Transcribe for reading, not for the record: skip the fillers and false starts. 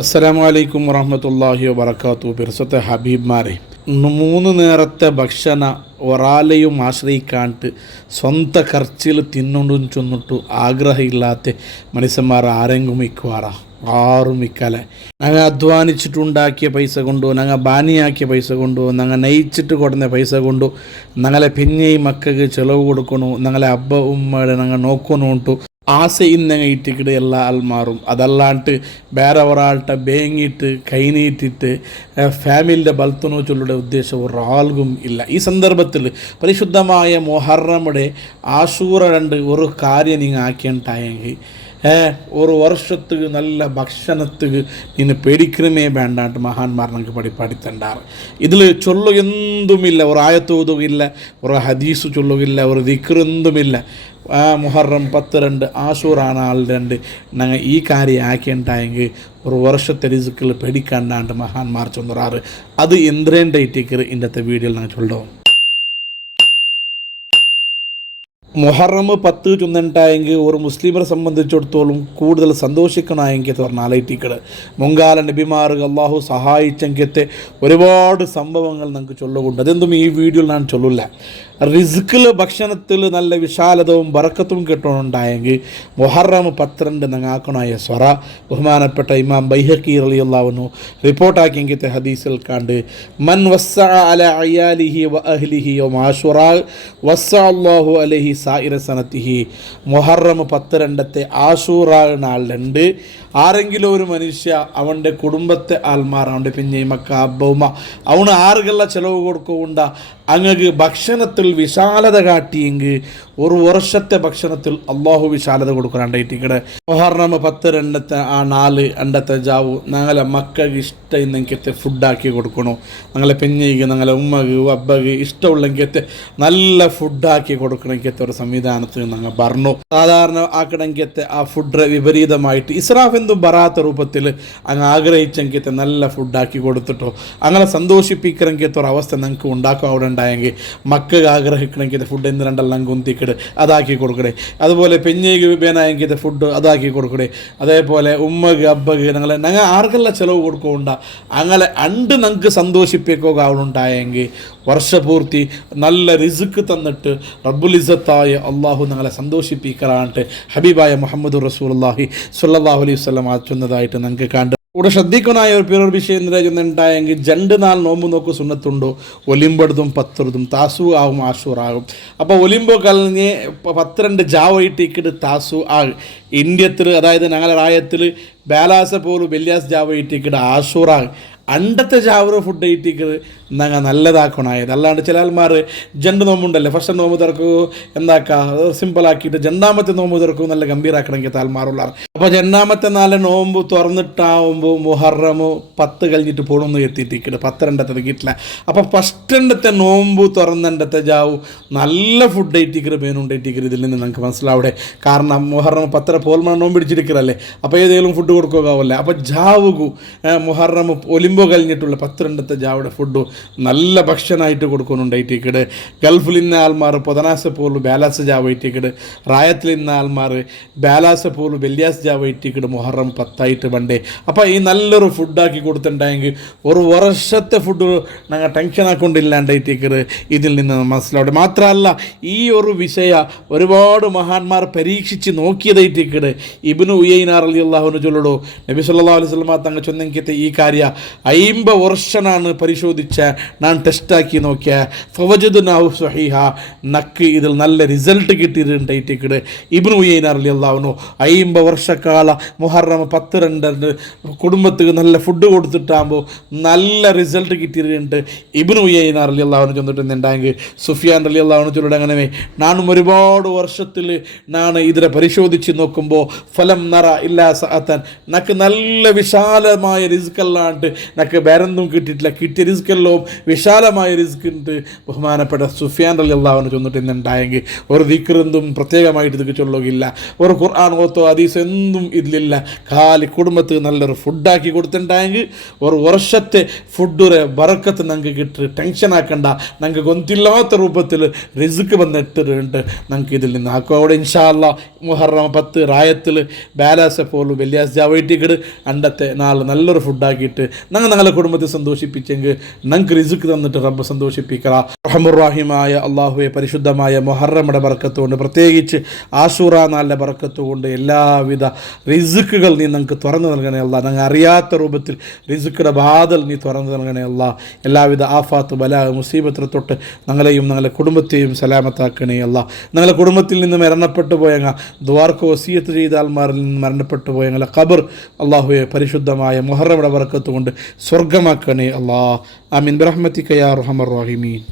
അസ്സലാമു അലൈക്കും വറഹ്മത്തുള്ളാഹി വബറകാതുഹു. പിറസത്തെ ഹബീബ്മാരെ, 3 നേരത്തെ ഭക്ഷണ ഒരാളെയും ആശ്രയിക്കാണ്ട് സ്വന്തം ಖರ್ಚಿൽ തിന്നുണ്ടും ചൊന്നിട്ടു ആഗ്രഹമില്ലാത്ത മനുഷ്യന്മാർ ആരെങ്കിലും മിക്കുവാറാ? ആറും മിക്കലെ. ഞങ്ങൾ അധ്വാനിച്ചിട്ടുണ്ടാക്കിയ പൈസ കൊണ്ടോ, ഞങ്ങൾ ബാനിയാക്കിയ പൈസ കൊണ്ടോ, ഞങ്ങൾ നയിച്ചിട്ട് കൊടുന്ന പൈസ കൊണ്ടോ ഞങ്ങളെ പിന്നെയും മക്കൾക്ക് ചിലവ് കൊടുക്കണു, ഞങ്ങളെ അബ്ബ ഉമ്മയുടെ ഞങ്ങൾ നോക്കണുണ്ടു ആസയിന്നങ്ങ ഇട്ടിക്കിട് എല്ലാ ആൾമാറും. അതല്ലാണ്ട് വേറെ ഒരാളുടെ ബേങ്ങിട്ട് കൈനീട്ടിട്ട് ഫാമിലിയുടെ ബലത്തിനോ ചൊല്ലുടെ ഉദ്ദേശം ഒരാൾക്കും ഇല്ല. ഈ സന്ദർഭത്തിൽ പരിശുദ്ധമായ മുഹറമുടെ ആശൂറ ഒരു കാര്യം നിങ്ങൾ ആക്കിയിട്ടുണ്ടായെങ്കിൽ ഒരു വർഷത്തുക്ക് നല്ല ഭക്ഷണത്തുക്ക് നിന്നെ പേടിക്കണമേ വേണ്ടാണ്ട് മഹാന്മാർ നമുക്ക് പഠിത്തണ്ടാറ്. ഇതിൽ ചൊല്ലു എന്തുമില്ല, ഒരു ആയത്തോതുമില്ല, ഒരു ഹദീസ് ചൊല്ലുകില്ല, ഒരു ദിക്ർ എന്തുമില്ല. മുഹറം 10 ആശൂറാണ് 2 ഞങ്ങൾ ഈ കാര്യം ആക്കിയിട്ടുണ്ടായെങ്കിൽ ഒരു വർഷത്തെ റിസ്ക്കിൽ പേടിക്കണ്ടാണ്ട് മഹാന്മാർ ചൊന്നറാറ്. അത് എന്തിൻ്റെ ഇട്ടിക്കർ ഇന്നത്തെ വീഡിയോയിൽ ഞങ്ങൾ ചൊല്ലോ. മുഹറം 10 ചൊന്നിട്ടായെങ്കിൽ ഒരു മുസ്ലിമരെ സംബന്ധിച്ചിടത്തോളം കൂടുതൽ സന്തോഷിക്കണമെങ്കിൽ പറഞ്ഞാലൈറ്റിക്കട് മുൻകാല നബിമാർ അള്ളാഹു സഹായിച്ചെങ്കിലത്തെ ഒരുപാട് സംഭവങ്ങൾ നമുക്ക് ചൊല്ലുകൊണ്ട് അതെന്തും ഈ വീഡിയോയിൽ ഞാൻ ചൊല്ലില്ല. റിസ്ക്കിൽ ഭക്ഷണത്തിൽ നല്ല വിശാലതവും ബറക്കത്തും കിട്ടണുണ്ടായെങ്കിൽ മുഹറം 12 ഞങ്ങാക്കണായ സ്വറ ബഹുമാനപ്പെട്ട ഇമാം ബൈഹഖി റളിയല്ലാഹു അൻഹു റിപ്പോർട്ടാക്കിയെങ്കിലത്തെ ഹദീസിൽ കണ്ട് മൻ വസ്സഅ അല അയാലിഹി വ അഹ്ലിഹി യൗമ ആശുറ വസ്സഅ അല്ലാഹു അലൈഹി സായിറ സനത്തിഹി. മുഹറം 12 ആശൂറ നാളുണ്ട്. ആരെങ്കിലും ഒരു മനുഷ്യ അവൻ്റെ കുടുംബത്തെ ആൾമാർ, അവൻ്റെ പിന്നെ മക്ക അബ്ബ അവന് ആറുകളുടെ ചിലവ് കൊടുക്കുകൊണ്ട അങ്ങക്ക് ഭക്ഷണത്തിൽ വിശാലത കാട്ടിയെങ്കിൽ ഒരു വർഷത്തെ ഭക്ഷണത്തിൽ അള്ളാഹു വിശാലത കൊടുക്കാണ്ടായിട്ടിക്കടെ. മുഹറം 12 ആ 4 ജാവു ഞങ്ങളെ മക്കൾക്ക് ഇഷ്ടമെന്നെങ്കിലത്തെ ഫുഡാക്കി കൊടുക്കണോ, ഞങ്ങളെ പെഞ്ഞയ്ക്ക് ഞങ്ങളെ ഉമ്മക്ക് അബ്ബക്ക് ഇഷ്ടമുള്ളെങ്കിലത്തെ നല്ല ഫുഡാക്കി കൊടുക്കണമെങ്കിലത്തെ ഒരു സംവിധാനത്തിൽ ഞങ്ങൾ പറഞ്ഞു. സാധാരണ ആക്കണമെങ്കിലത്തെ ആ ഫുഡ് വിപരീതമായിട്ട് ഇസ്രാഫ് എന്തും ബറാത്ത രൂപത്തിൽ അങ്ങ് ആഗ്രഹിച്ചെങ്കിലത്തെ നല്ല ഫുഡാക്കി കൊടുത്തിട്ടോ അങ്ങനെ സന്തോഷിപ്പിക്കണമെങ്കിലത്തെ ഒരു അവസ്ഥ ഞങ്ങൾക്ക് ഉണ്ടാക്കും. അവിടെ ഉണ്ടായെങ്കിൽ മക്കൾക്ക് ആഗ്രഹിക്കണമെങ്കിൽ ഫുഡ് എന്ത് 2 കുന്തിക്കിട് അതാക്കി കൊടുക്കണേ. അതുപോലെ പെഞ്ഞയ്ക്ക് വേനായെങ്കിൽ ഫുഡ് അതാക്കി കൊടുക്കണേ. അതേപോലെ ഉമ്മക്ക് അബ്ബക്ക് ഞങ്ങൾ ആർക്കെല്ലാം ചിലവ് കൊടുക്കുകൊണ്ട അങ്ങനെ ഞങ്ങൾക്ക് സന്തോഷിപ്പിക്കുക അവളുണ്ടായെങ്കിൽ വർഷപൂർത്തി നല്ല റിസ്ക് തന്നിട്ട് റബ്ബുൽ ഇസ്സത്തായ അള്ളാഹു ഞങ്ങളെ സന്തോഷിപ്പിക്കാനായിട്ട് ഹബീബായ മുഹമ്മദ് റസൂലുള്ളാഹി സ്വല്ലല്ലാഹു അലൈഹി വസല്ലം ചൊന്നതായിട്ട് ഞങ്ങൾക്ക് കണ്ട്. ഇവിടെ ശ്രദ്ധിക്കണായ ഒരു വിഷയം എന്തായെന്നുണ്ടായെങ്കിൽ 2 നാൾ നോമ്പ് നോക്ക് സുന്നത്തുണ്ടോ, ഒലിമ്പെടുത്തും 10 താസു ആവും ആശൂറാകും. അപ്പോൾ ഒലിമ്പോ കഴിഞ്ഞ് 12 ജാവയിട്ടിക്കിട്ട് താസു ആ ഇന്ത്യത്തിൽ, അതായത് ഞങ്ങളുടെ രായത്തിൽ ബാലാസ പോലും വെല്യാസ് ജാവയിട്ടിക്കിട്ട് ആശൂറാകും. അണ്ടത്തെ ജാവറ് ഫുഡ് ഇട്ടിക്കത് ഞങ്ങൾ നല്ലതാക്കണമായത്. അല്ലാണ്ട് ചില ആൾമാർ 2 നോമ്പുണ്ടല്ലേ, ഫസ്റ്റ് നോമ്പ് തുറക്കൂ എന്താക്കുക സിമ്പിളാക്കിയിട്ട് 2ാമത്തെ നോമ്പ് തുറക്കും നല്ല ഗംഭീരാക്കണമെങ്കിൽ ആൾമാറുള്ളാർ. അപ്പോൾ 2ാമത്തെ 4 നോമ്പ് തുറന്നിട്ടാവുമ്പോൾ മുഹറം 10 കഴിഞ്ഞിട്ട് പോകണമെന്ന് എത്തിയിട്ടിക്കട് 12 കിട്ടില്ല. അപ്പോൾ ഫസ്റ്റ് നോമ്പ് തുറന്നണ്ടത്തെ ജാവു നല്ല ഫുഡ് ഇട്ടിക്കറ് പേനുണ്ടായിട്ടിക്കറ്. ഇതിൽ നിന്ന് നമുക്ക് മനസ്സിലാവിടെ. കാരണം മുഹറം 10 പോൽമ നോമ്പ് പിടിച്ചിരിക്കറല്ലേ, അപ്പോൾ ഏതെങ്കിലും ഫുഡ് കൊടുക്കുകയാവില്ല. അപ്പോൾ ജാവുകു മുഹറം ഒലിമ്പോ കഴിഞ്ഞിട്ടുള്ള 12 ജാവുടെ ഫുഡ് നല്ല ഭക്ഷണമായിട്ട് കൊടുക്കുന്നുണ്ടായിട്ടിക്കട്. ഗൾഫിൽ ഇന്ന ആൾമാർ പൊതനാസ പോലും ബാലാസ ജാവയിട്ടിക്കട്, റായത്തിൽ ഇന്ന ആൾമാർ ബാലാസ പോലും വെല്യാസ് ജാവയിട്ടിക്കട് മുഹറം 10 വണ്ടേ. അപ്പോൾ ഈ നല്ലൊരു ഫുഡാക്കി കൊടുത്തിട്ടുണ്ടെങ്കിൽ ഒരു വർഷത്തെ ഫുഡ് ഞങ്ങൾ ടെൻഷൻ ആക്കൊണ്ടില്ലാണ്ടായിട്ടിക്കട് ഇതിൽ നിന്ന് മനസ്സിലാവട്ടെ. മാത്രമല്ല ഈ ഒരു വിഷയ ഒരുപാട് മഹാന്മാർ പരീക്ഷിച്ച് നോക്കിയതായിട്ടിക്കട്. ഇബ്നു ഉയൈന റളിയല്ലാഹു അൻഹു ചൊല്ലടോ നബി സല്ലല്ലാഹു അലൈഹി വസല്ലം തങ്ങൾ ചൊന്നെങ്കിത്തെ ഈ കാര്യ 50 വർഷമാണ് പരിശോധിച്ച ഞാൻ ടെസ്റ്റാക്കി നോക്കിയ ഫവജദ്നാഹു സ്വഹീഹ നക്ക് ഇതിൽ നല്ല റിസൾട്ട് കിട്ടിയിട്ടുണ്ടായിട്ടിക്കട്. ഇബ്നു ഉയൈന റളിയല്ലാഹു അൻഹു 50 വർഷക്കാല മുഹറം 12 കുടുംബത്തിന് നല്ല ഫുഡ് കൊടുത്തിട്ടാകുമ്പോൾ നല്ല റിസൾട്ട് കിട്ടിയിട്ടുണ്ട്. ഇബ്നു ഉയൈന റളിയല്ലാഹു അൻഹു ചെന്നിട്ടുണ്ടെങ്കിൽ സുഫിയാൻ റളിയല്ലാഹു അൻഹു ചൊല്ലുടെ അങ്ങനെ നാനും ഒരുപാട് വർഷത്തിൽ ഞാൻ ഇതിനെ പരിശോധിച്ച് നോക്കുമ്പോൾ ഫലം നറ ഇല്ലാ സഅതൻ നക്ക് നല്ല വിശാലമായ റിസ്കല്ലാണ്ട് എനിക്ക് വേറൊന്നും കിട്ടിയിട്ടില്ല, കിട്ടിയ റിസ്ക്കെല്ലാം വിശാലമായ റിസ്ക് ഉണ്ട്. ബഹുമാനപ്പെട്ട സുഫിയാൻ റളിയല്ലാഹു അൻഹു ചൊന്നിട്ട് ഇന്നുണ്ടായെങ്കിൽ ഒരു ദിക്റെന്തും പ്രത്യേകമായിട്ട് ഇതൊക്കെ ചൊല്ലുകയില്ല, ഒരു ഖുർആൻ ഓത്തോ ഹദീസ് എന്തും ഇതിലില്ല. കാലി കുടുംബത്തിൽ നല്ലൊരു ഫുഡാക്കി കൊടുത്തിട്ടുണ്ടായെങ്കിൽ ഒരു വർഷത്തെ ഫുഡൊരു ബറക്കത്ത് ഞങ്ങൾക്ക് കിട്ടി. ടെൻഷൻ ആക്കണ്ട, ഞങ്ങൾക്ക് ഗൊന്തില്ലാത്ത രൂപത്തിൽ റിസ്ക് വന്നിട്ടുണ്ട് ഞങ്ങൾക്ക് ഇതിൽ നിന്ന് ആക്കും. അവിടെ ഇൻഷാ അല്ലാ മുഹറം 10 റായത്തിൽ ബാലാസെ പോലും വെള്ളിയാഴ്ച ജാവൈറ്റിക്കട് അണ്ടത്തെ നാളെ നല്ലൊരു ഫുഡാക്കിയിട്ട് ഞങ്ങളെ കുടുംബത്തെ സന്തോഷിപ്പിച്ചെങ്കിൽ ഞങ്ങൾക്ക് റിസ്ക് തന്നിട്ട് റബ്ബ് സന്തോഷിപ്പിക്കുക. റഹ്മുറാഹിമായ അള്ളാഹുവെ, പരിശുദ്ധമായ മുഹറമ്മയുടെ ബർക്കത്തുകൊണ്ട്, പ്രത്യേകിച്ച് ആശൂറ നാളിൻ്റെ ബർക്കത്തുകൊണ്ട് എല്ലാവിധ റിസ്ക്കുകൾ നീ ഞങ്ങൾക്ക് തുറന്നു നൽകണേ അല്ലാ. ഞങ്ങൾ അറിയാത്ത രൂപത്തിൽ റിസ്ക്കിയുടെ ബാദൽ നീ തുറന്നു നൽകണേ അല്ലാ. എല്ലാവിധ ആഫാത്ത് ബലാ മുസീബത്തിനെ തൊട്ട് ഞങ്ങളെയും ഞങ്ങളുടെ കുടുംബത്തെയും സലാമത്താക്കണേ അല്ലാ. ഞങ്ങളുടെ കുടുംബത്തിൽ നിന്ന് മരണപ്പെട്ടു പോയങ്ങ ദ്വാർക്ക് വസിയത്ത് ചെയ്ത ആൾമാരിൽ നിന്ന് മരണപ്പെട്ടു പോയങ്ങളെ ഖബർ അള്ളാഹുവെ പരിശുദ്ധമായ മുഹറമ്മയുടെ ബർക്കത്ത് കൊണ്ട് സ്വർഗമാക്കണേ അല്ലാ. ആമീൻ ബിറഹ്മതിക യാ അർഹമർ റഹീമീൻ.